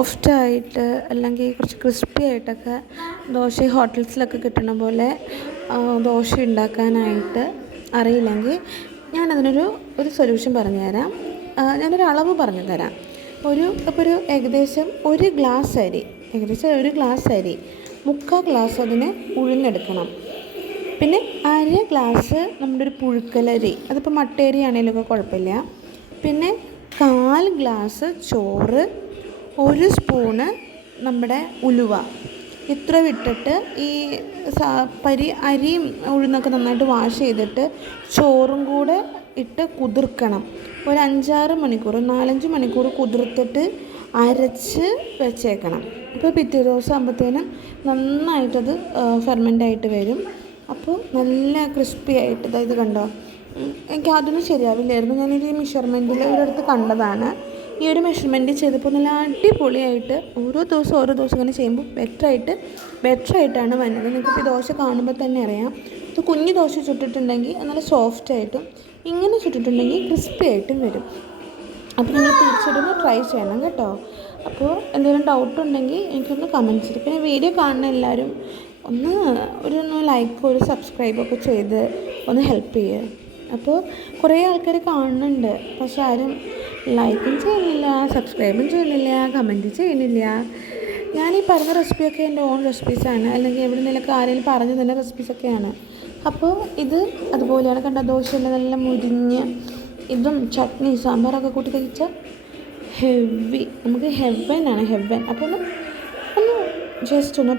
സോഫ്റ്റായിട്ട് അല്ലെങ്കിൽ കുറച്ച് ക്രിസ്പി ആയിട്ടൊക്കെ ദോശ ഹോട്ടൽസിലൊക്കെ കിട്ടുന്ന പോലെ ദോശ ഉണ്ടാക്കാനായിട്ട് അറിയില്ലെങ്കിൽ ഞാനതിനൊരു സൊല്യൂഷൻ പറഞ്ഞു തരാം. ഞാനൊരു അളവ് പറഞ്ഞു തരാം. ഇപ്പോൾ ഒരു ഏകദേശം ഒരു ഗ്ലാസ് അരി 3/4 ഗ്ലാസ് അതിന് ഉഴുന്നെടുക്കണം. പിന്നെ അര ഗ്ലാസ് നമ്മുടെ ഒരു പുഴുക്കലരി, അതിപ്പോൾ മട്ടേരി ആണെങ്കിലും ഒക്കെ കുഴപ്പമില്ല. പിന്നെ 1/4 ഗ്ലാസ് ചോറ്, 1 സ്പൂണ് നമ്മുടെ ഉലുവ. ഇത്ര വിട്ടിട്ട് ഈ അരിയും ഉഴുന്നൊക്കെ നന്നായിട്ട് വാഷ് ചെയ്തിട്ട് ചോറും കൂടെ ഇട്ട് കുതിർക്കണം. ഒരു 4-5 മണിക്കൂർ കുതിർത്തിട്ട് അരച്ച് വെച്ചേക്കണം. അപ്പോൾ പിറ്റേ ദിവസം ആകുമ്പോഴത്തേനും നന്നായിട്ടത് ഫെർമെൻ്റായിട്ട് വരും. അപ്പോൾ നല്ല ക്രിസ്പി ആയിട്ട് ഇത് കണ്ടോ. എനിക്ക് അതൊന്നും ശരിയാവില്ലായിരുന്നു. ഞാനൊരു മെഷർമെൻറ്റിൽ ഒരിടത്ത് കണ്ടതാണ്. ഈ ഒരു മെഷർമെൻറ്റ് ചെയ്തപ്പോൾ നല്ല അടിപൊളിയായിട്ട് ഓരോ ദിവസം ഇങ്ങനെ ചെയ്യുമ്പോൾ ബെറ്ററായിട്ടാണ് വരുന്നത്. നിങ്ങൾക്കിപ്പോൾ ഈ ദോശ കാണുമ്പോൾ തന്നെ അറിയാം. ഇത് കുഞ്ഞു ദോശ ചുട്ടിട്ടുണ്ടെങ്കിൽ നല്ല സോഫ്റ്റായിട്ടും ഇങ്ങനെ ചുട്ടിട്ടുണ്ടെങ്കിൽ ക്രിസ്പി ആയിട്ടും വരും. അപ്പോൾ നിങ്ങൾ തീർച്ചയായിട്ടും ട്രൈ ചെയ്യണം കേട്ടോ. അപ്പോൾ എന്തെങ്കിലും ഡൗട്ടുണ്ടെങ്കിൽ എനിക്കൊന്ന് കമൻറ്റ് ചെയ്ത്, പിന്നെ വീഡിയോ കാണുന്ന എല്ലാവരും ഒന്ന് ലൈക്ക് ഒരു സബ്സ്ക്രൈബൊക്കെ ചെയ്ത് ഒന്ന് ഹെൽപ്പ് ചെയ്യുക. അപ്പോൾ കുറേ ആൾക്കാർ കാണുന്നുണ്ട്, പക്ഷെ ആരും ലൈക്കും ചെയ്യുന്നില്ല, സബ്സ്ക്രൈബും ചെയ്യുന്നില്ല, കമൻറ്റും ചെയ്യുന്നില്ല. ഞാനീ പറഞ്ഞ റെസിപ്പിയൊക്കെ എൻ്റെ ഓൺ റെസിപ്പീസാണ്, അല്ലെങ്കിൽ എവിടെ നിന്നൊക്കെ ആരെങ്കിലും പറഞ്ഞു തന്ന റെസിപ്പീസൊക്കെയാണ്. അപ്പോൾ ഇത് അതുപോലെയാണ്. കണ്ട ദോശയെല്ലാം നല്ല മുരിഞ്ഞ് ഇതും ചട്നി സാമ്പാറൊക്കെ കൂട്ടി കഴിച്ചാൽ ഹെവി, നമുക്ക് ഹെവൻ. അപ്പോൾ ഒന്ന് ജസ്റ്റ് ഒന്ന്